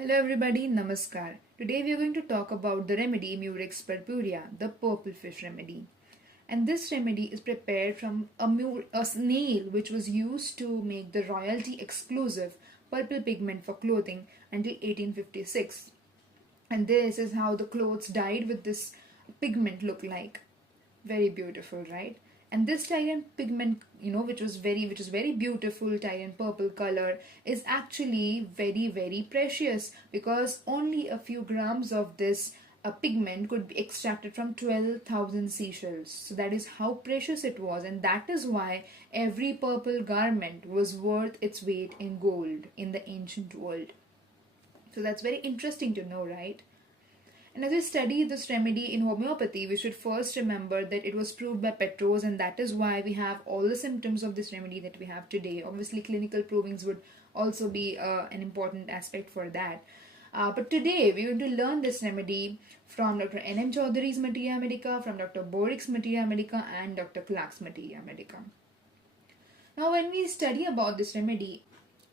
Hello everybody, Namaskar. Today we are going to talk about the remedy Murex Purpurea, the purple fish remedy. And this remedy is prepared from a snail which was used to make the royalty exclusive purple pigment for clothing until 1856. And this is how the clothes dyed with this pigment look like. Very beautiful, right? And this Tyrian pigment, which is very beautiful, Tyrian purple color, is actually very precious because only a few grams of this pigment could be extracted from 12,000 seashells. So that is how precious it was, and that is why every purple garment was worth its weight in gold in the ancient world. So that's very interesting to know, right? And as we study this remedy in homeopathy, we should first remember that it was proved by Petros, and that is why we have all the symptoms of this remedy that we have today. Obviously, clinical provings would also be an important aspect for that. But today, we're going to learn this remedy from Dr. N M Choudhuri's Materia Medica, from Dr. Boericke's Materia Medica, and Dr. Clarke's Materia Medica. Now, when we study about this remedy,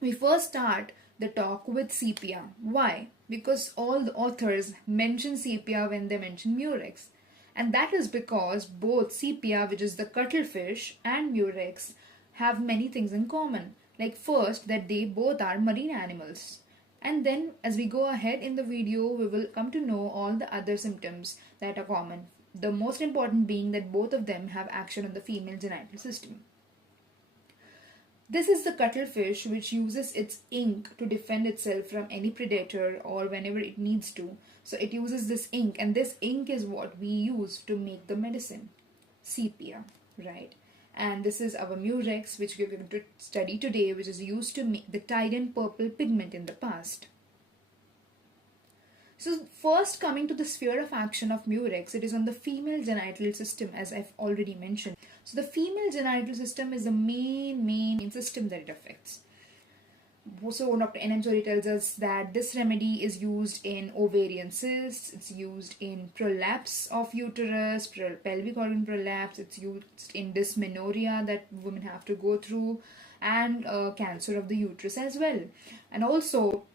we first start the talk with sepia. Why? Because all the authors mention sepia when they mention murex. And that is because both sepia, which is the cuttlefish, and murex have many things in common. Like first, that they both are marine animals. And then as we go ahead in the video, we will come to know all the other symptoms that are common. The most important being that both of them have action on the female genital system. This is the cuttlefish which uses its ink to defend itself from any predator or whenever it needs to. So it uses this ink, and this ink is what we use to make the medicine, sepia, right? And this is our murex, which we're going to study today, which is used to make the Tyrian purple pigment in the past. So first, coming to the sphere of action of murex, it is on the female genital system, as I've already mentioned. So the female genital system is the main system that it affects. So Dr. N M Choudhuri tells us that this remedy is used in ovarian cysts, it's used in prolapse of uterus, pelvic organ prolapse, it's used in dysmenorrhea that women have to go through, and cancer of the uterus as well. And also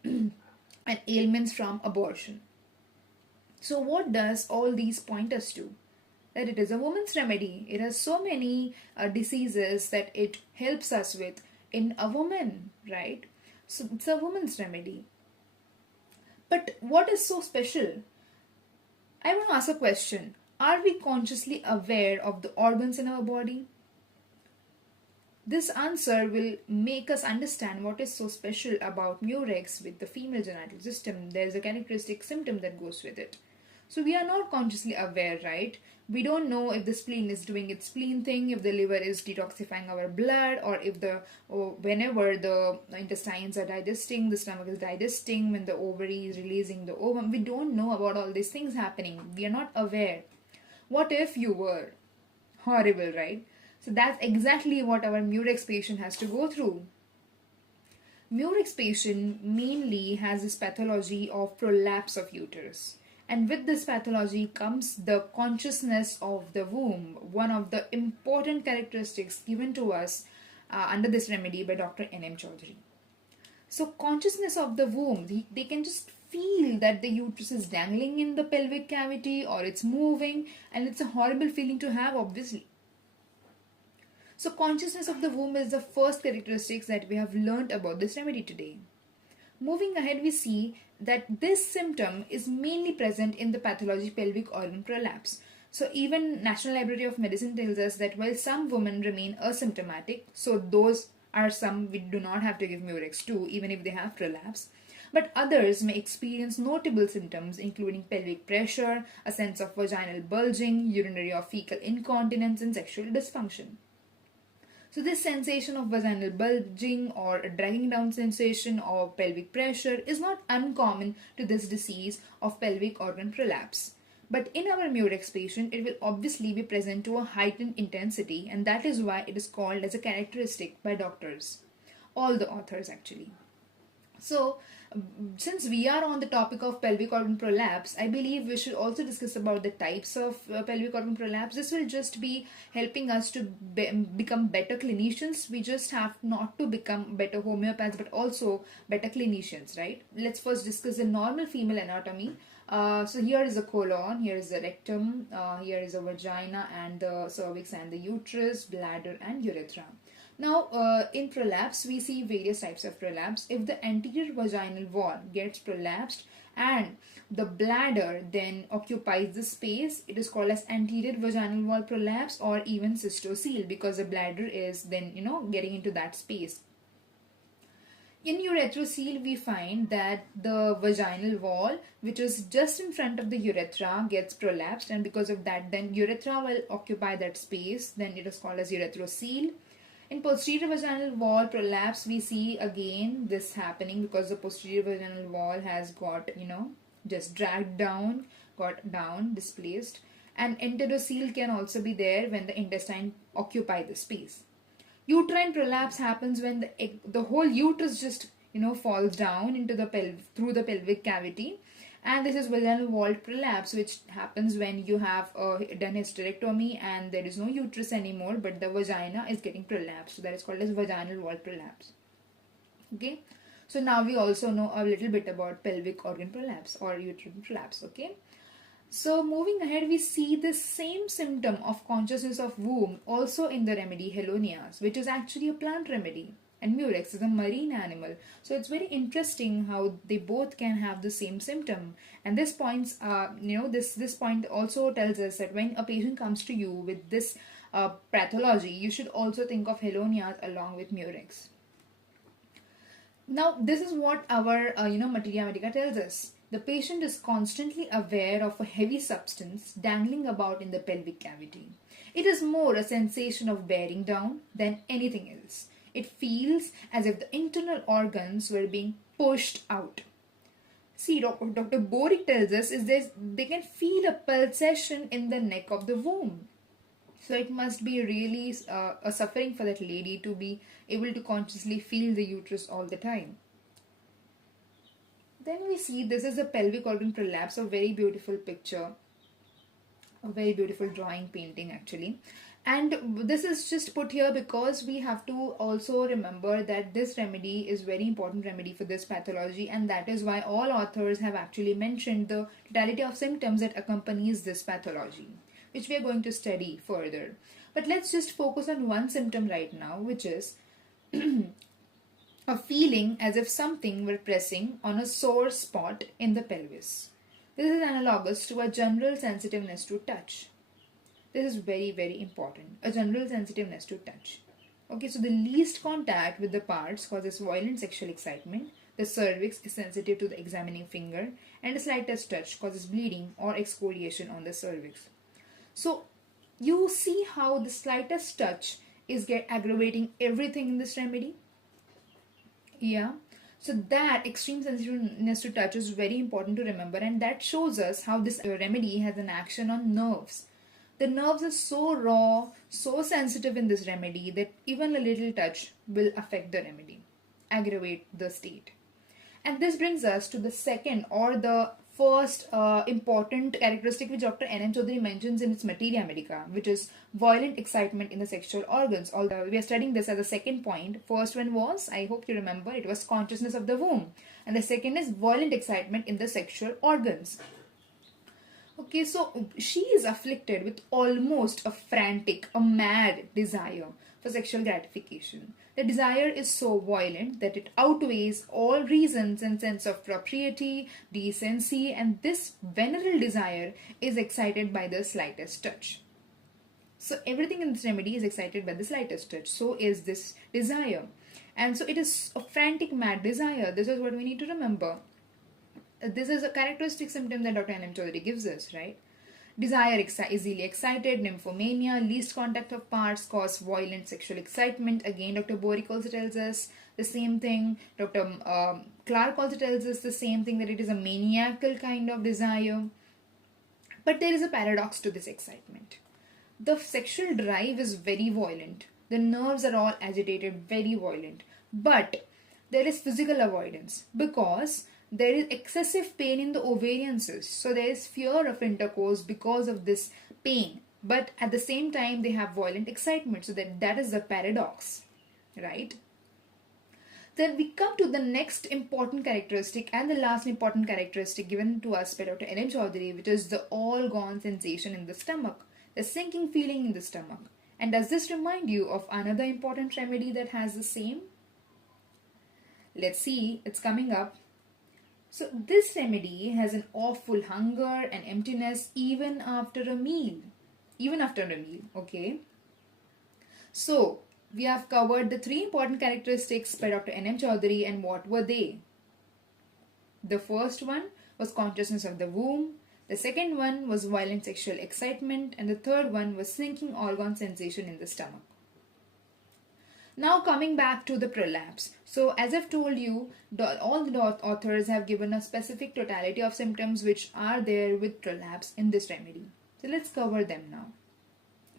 and ailments from abortion. So what does all these point us to? That it is a woman's remedy. It has so many diseases that it helps us with in a woman, right? So it's a woman's remedy. But what is so special? I want to ask a question. Are we consciously aware of the organs in our body? This answer will make us understand what is so special about murex with the female genital system. There is a characteristic symptom that goes with it. So we are not consciously aware, right? We don't know if the spleen is doing its spleen thing, if the liver is detoxifying our blood, or if whenever the intestines are digesting, the stomach is digesting, when the ovary is releasing the ovum. We don't know about all these things happening. We are not aware. What if you were? Horrible, right? So that's exactly what our murex patient has to go through. Murex patient mainly has this pathology of prolapse of uterus. And with this pathology comes the consciousness of the womb, one of the important characteristics given to us under this remedy by Dr. N M Choudhuri. So consciousness of the womb, they can just feel that the uterus is dangling in the pelvic cavity or it's moving, and it's a horrible feeling to have, obviously. So consciousness of the womb is the first characteristics that we have learned about this remedy today. Moving ahead, we see that this symptom is mainly present in the pathology pelvic organ prolapse. So even National Library of Medicine tells us that while some women remain asymptomatic, so those are some we do not have to give murex to even if they have prolapse, but others may experience notable symptoms including pelvic pressure, a sense of vaginal bulging, urinary or fecal incontinence, and sexual dysfunction. So this sensation of vaginal bulging or a dragging down sensation or pelvic pressure is not uncommon to this disease of pelvic organ prolapse. But in our murex patient, it will obviously be present to a heightened intensity, and that is why it is called as a characteristic by doctors. All the authors actually. So since we are on the topic of pelvic organ prolapse, I believe we should also discuss about the types of pelvic organ prolapse. This will just be helping us to become better clinicians. We just have not to become better homeopaths, but also better clinicians, right? Let's first discuss the normal female anatomy. So here is the colon, here is the rectum, here is the vagina and the cervix and the uterus, bladder and urethra. Now, in prolapse, we see various types of prolapse. If the anterior vaginal wall gets prolapsed and the bladder then occupies the space, it is called as anterior vaginal wall prolapse or even cystocele, because the bladder is then, getting into that space. In urethrocele, we find that the vaginal wall, which is just in front of the urethra, gets prolapsed, and because of that, then urethra will occupy that space. Then it is called as urethrocele. In posterior vaginal wall prolapse, we see again this happening because the posterior vaginal wall has got, just dragged down, displaced. And enterocele can also be there when the intestine occupy the space. Uterine prolapse happens when the whole uterus just, falls down into the through the pelvic cavity. And this is vaginal wall prolapse, which happens when you have done hysterectomy and there is no uterus anymore, but the vagina is getting prolapsed. So that is called as vaginal wall prolapse. Okay. So now we also know a little bit about pelvic organ prolapse or uterine prolapse. Okay. So moving ahead, we see the same symptom of consciousness of womb also in the remedy Helonias, which is actually a plant remedy. And Murex is a marine animal. So it's very interesting how they both can have the same symptom. And this points, this point also tells us that when a patient comes to you with this pathology, you should also think of Helonias along with Murex. Now, this is what our, Materia Medica tells us. The patient is constantly aware of a heavy substance dangling about in the pelvic cavity. It is more a sensation of bearing down than anything else. It feels as if the internal organs were being pushed out. See, Dr. Boericke tells us is they can feel a pulsation in the neck of the womb. So it must be really a suffering for that lady to be able to consciously feel the uterus all the time. Then we see this is a pelvic organ prolapse, a very beautiful picture, a very beautiful drawing painting actually. And this is just put here because we have to also remember that this remedy is very important remedy for this pathology, and that is why all authors have actually mentioned the totality of symptoms that accompanies this pathology, which we are going to study further. But let's just focus on one symptom right now, which is a feeling as if something were pressing on a sore spot in the pelvis. This is analogous to a general sensitiveness to touch. This is very, very important. A general sensitiveness to touch. Okay, so the least contact with the parts causes violent sexual excitement. The cervix is sensitive to the examining finger, and the slightest touch causes bleeding or exfoliation on the cervix. So you see how the slightest touch is aggravating everything in this remedy. Yeah. So that extreme sensitiveness to touch is very important to remember, and that shows us how this remedy has an action on nerves. The nerves are so raw, so sensitive in this remedy that even a little touch will affect the remedy, aggravate the state. And this brings us to the second or the first important characteristic which Dr. N M Choudhuri mentions in its Materia Medica, which is violent excitement in the sexual organs. Although we are studying this as a second point. First one was, I hope you remember, it was consciousness of the womb. And the second is violent excitement in the sexual organs. Okay, so she is afflicted with almost a frantic, a mad desire for sexual gratification. The desire is so violent that it outweighs all reasons and sense of propriety, decency, and this venereal desire is excited by the slightest touch. So everything in this remedy is excited by the slightest touch. So is this desire. And so it is a frantic, mad desire. This is what we need to remember. This is a characteristic symptom that Dr. N M Choudhuri gives us, right? Desire easily excited, nymphomania, least contact of parts cause violent sexual excitement. Again, Dr. Boericke also tells us the same thing. Dr. Clarke also tells us the same thing, that it is a maniacal kind of desire. But there is a paradox to this excitement. The sexual drive is very violent. The nerves are all agitated, very violent. But there is physical avoidance because there is excessive pain in the ovarian cyst. So there is fear of intercourse because of this pain. But at the same time, they have violent excitement. So that is the paradox, right? Then we come to the next important characteristic and the last important characteristic given to us by Dr. N M Choudhuri, which is the all gone sensation in the stomach, the sinking feeling in the stomach. And does this remind you of another important remedy that has the same? Let's see, it's coming up. So this remedy has an awful hunger and emptiness even after a meal. Okay? So we have covered the 3 important characteristics by Dr. N M Choudhuri, and what were they? The first one was consciousness of the womb. The second one was violent sexual excitement, and the third one was sinking organ sensation in the stomach. Now coming back to the prolapse. So as I've told you, all the authors have given a specific totality of symptoms which are there with prolapse in this remedy. So let's cover them now.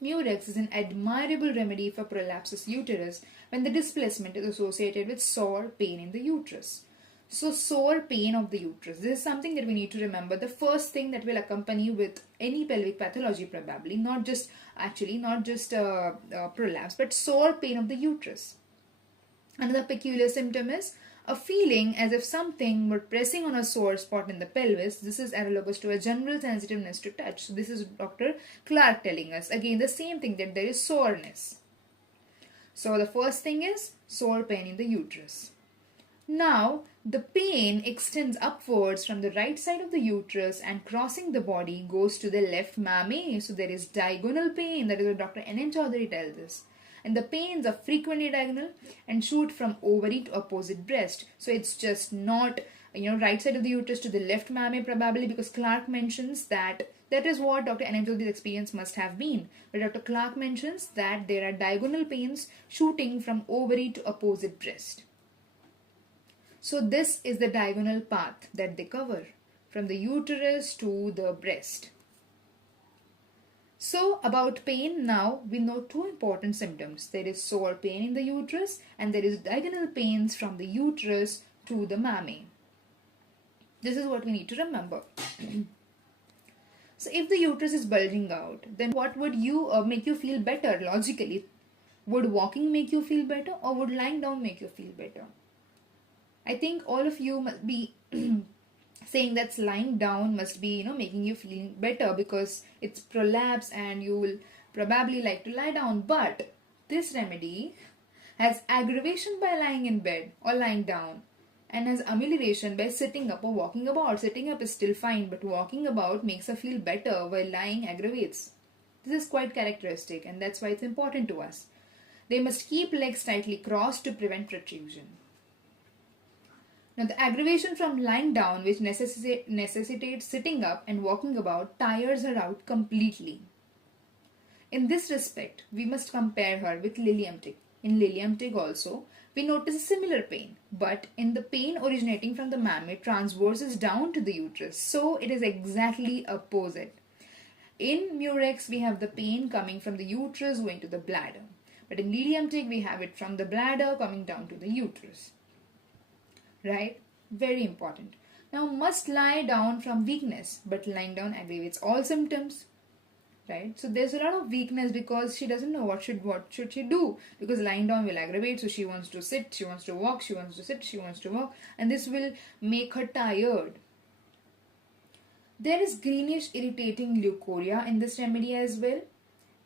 Murex is an admirable remedy for prolapsus uterus when the displacement is associated with sore pain in the uterus. So sore pain of the uterus. This is something that we need to remember. The first thing that will accompany with any pelvic pathology probably, not just prolapse, but sore pain of the uterus. Another peculiar symptom is a feeling as if something were pressing on a sore spot in the pelvis. This is analogous to a general sensitiveness to touch. So this is Dr. Clarke telling us. Again, the same thing, that there is soreness. So the first thing is sore pain in the uterus. Now, the pain extends upwards from the right side of the uterus and crossing the body goes to the left mammae. So there is diagonal pain. That is what Dr. N M Choudhuri tells us. And the pains are frequently diagonal and shoot from ovary to opposite breast. So it's just not, right side of the uterus to the left mammae probably, because Clarke mentions that is what Dr. N M Choudhuri's experience must have been. But Dr. Clarke mentions that there are diagonal pains shooting from ovary to opposite breast. So this is the diagonal path that they cover from the uterus to the breast. So about pain now, we know 2 important symptoms. There is sore pain in the uterus and there is diagonal pains from the uterus to the mammae. This is what we need to remember. So if the uterus is bulging out, then what would make you feel better logically? Would walking make you feel better or would lying down make you feel better? I think all of you must be saying that lying down must be, making you feel better because it's prolapse and you will probably like to lie down. But this remedy has aggravation by lying in bed or lying down and has amelioration by sitting up or walking about. Sitting up is still fine, but walking about makes her feel better while lying aggravates. This is quite characteristic and that's why it's important to us. They must keep legs tightly crossed to prevent protrusion. Now the aggravation from lying down, which necessitates sitting up and walking about, tires her out completely. In this respect, we must compare her with Lilium tick. In Lilium tick also, we notice a similar pain, but in the pain originating from the mammae transverses down to the uterus, so it is exactly opposite. In Murex, we have the pain coming from the uterus going to the bladder, but in Lilium tick, we have it from the bladder coming down to the uterus. Right? Very important. Now, must lie down from weakness, but lying down aggravates all symptoms. Right? So there's a lot of weakness because she doesn't know what should she do, because lying down will aggravate. So she wants to sit, she wants to walk, she wants to sit, she wants to walk, and this will make her tired. There is greenish irritating leukorrhea in this remedy as well.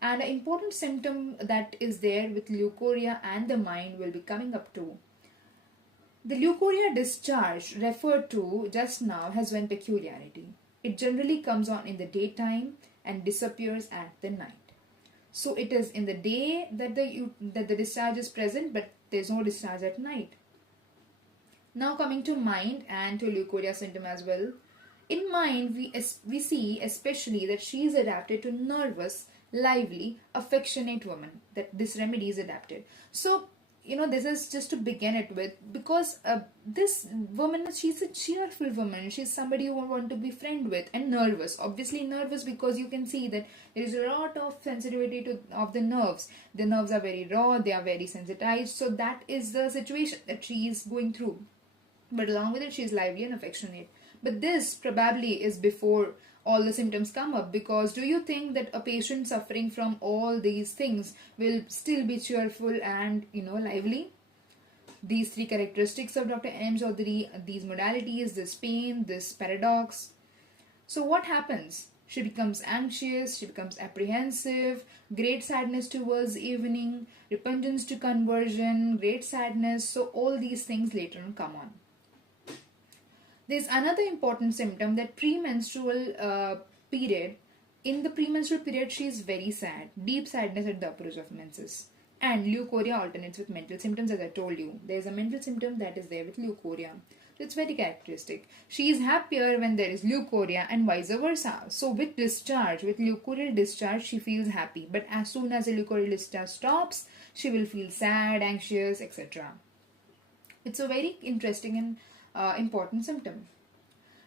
And an important symptom that is there with leukorrhea and the mind will be coming up too. The leukorrhea discharge referred to just now has one peculiarity. It generally comes on in the daytime and disappears at the night. So it is in the day that the discharge is present, but there is no discharge at night. Now coming to mind and to leukorrhea symptom as well. In mind, we see especially that she is adapted to nervous, lively, affectionate woman. That this remedy is adapted. So this is just to begin it with, because this woman, she's a cheerful woman. She's somebody you want to be friend with, and nervous. Obviously nervous because you can see that there is a lot of sensitivity of the nerves. The nerves are very raw, they are very sensitized. So that is the situation that she is going through. But along with it, she is lively and affectionate. But this probably is before all the symptoms come up, because do you think that a patient suffering from all these things will still be cheerful and lively? These three characteristics of Dr. N M Choudhuri, these modalities, this pain, this paradox. So what happens? She becomes anxious, she becomes apprehensive, great sadness towards evening, repugnance to conversion, great sadness. So all these things later on come on. There's another important symptom, that premenstrual period. In the premenstrual period, she is very sad, deep sadness at the approach of menses. And leukorrhea alternates with mental symptoms, as I told you. There's a mental symptom that is there with leukorrhea. It's very characteristic. She is happier when there is leukorrhea and vice versa. So with discharge, with leukorrheal discharge, she feels happy. But as soon as the leukorrheal discharge stops, she will feel sad, anxious, etc. It's a very interesting and important symptom.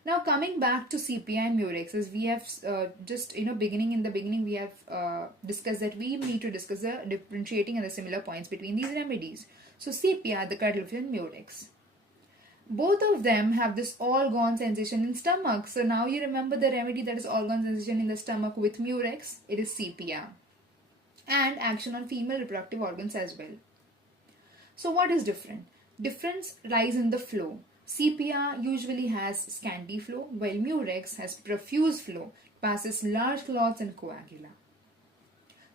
Now coming back to CPI and Murex, as we have in the beginning we have discussed that we need to discuss the differentiating and the similar points between these remedies. So CPI, the cardiologist, and Murex, both of them have this all gone sensation in stomach. So now you remember the remedy that is all gone sensation in the stomach with Murex, it is CPI, and action on female reproductive organs as well. So what is different? Difference lies in the flow. CPR usually has scanty flow, while Murex has profuse flow, passes large clots and coagula.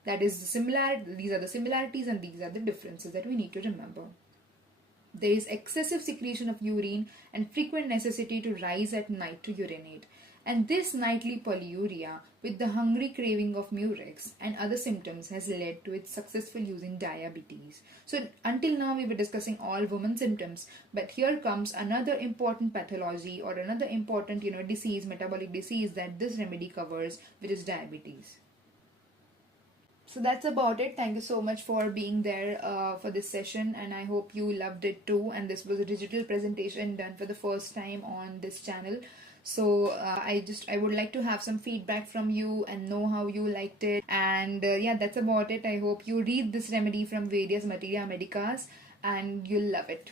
That is the similarity. These are the similarities and these are the differences that we need to remember. There is excessive secretion of urine and frequent necessity to rise at night to urinate. And this nightly polyuria with the hungry craving of Murex and other symptoms has led to its successful use in diabetes. So until now we were discussing all women symptoms, but here comes another important pathology or another important disease, metabolic disease that this remedy covers, which is diabetes. So that's about it. Thank you so much for being there for this session, and I hope you loved it too. And this was a digital presentation done for the first time on this channel. So I would like to have some feedback from you and know how you liked it. And yeah, that's about it. I hope you read this remedy from various Materia Medicas and you'll love it.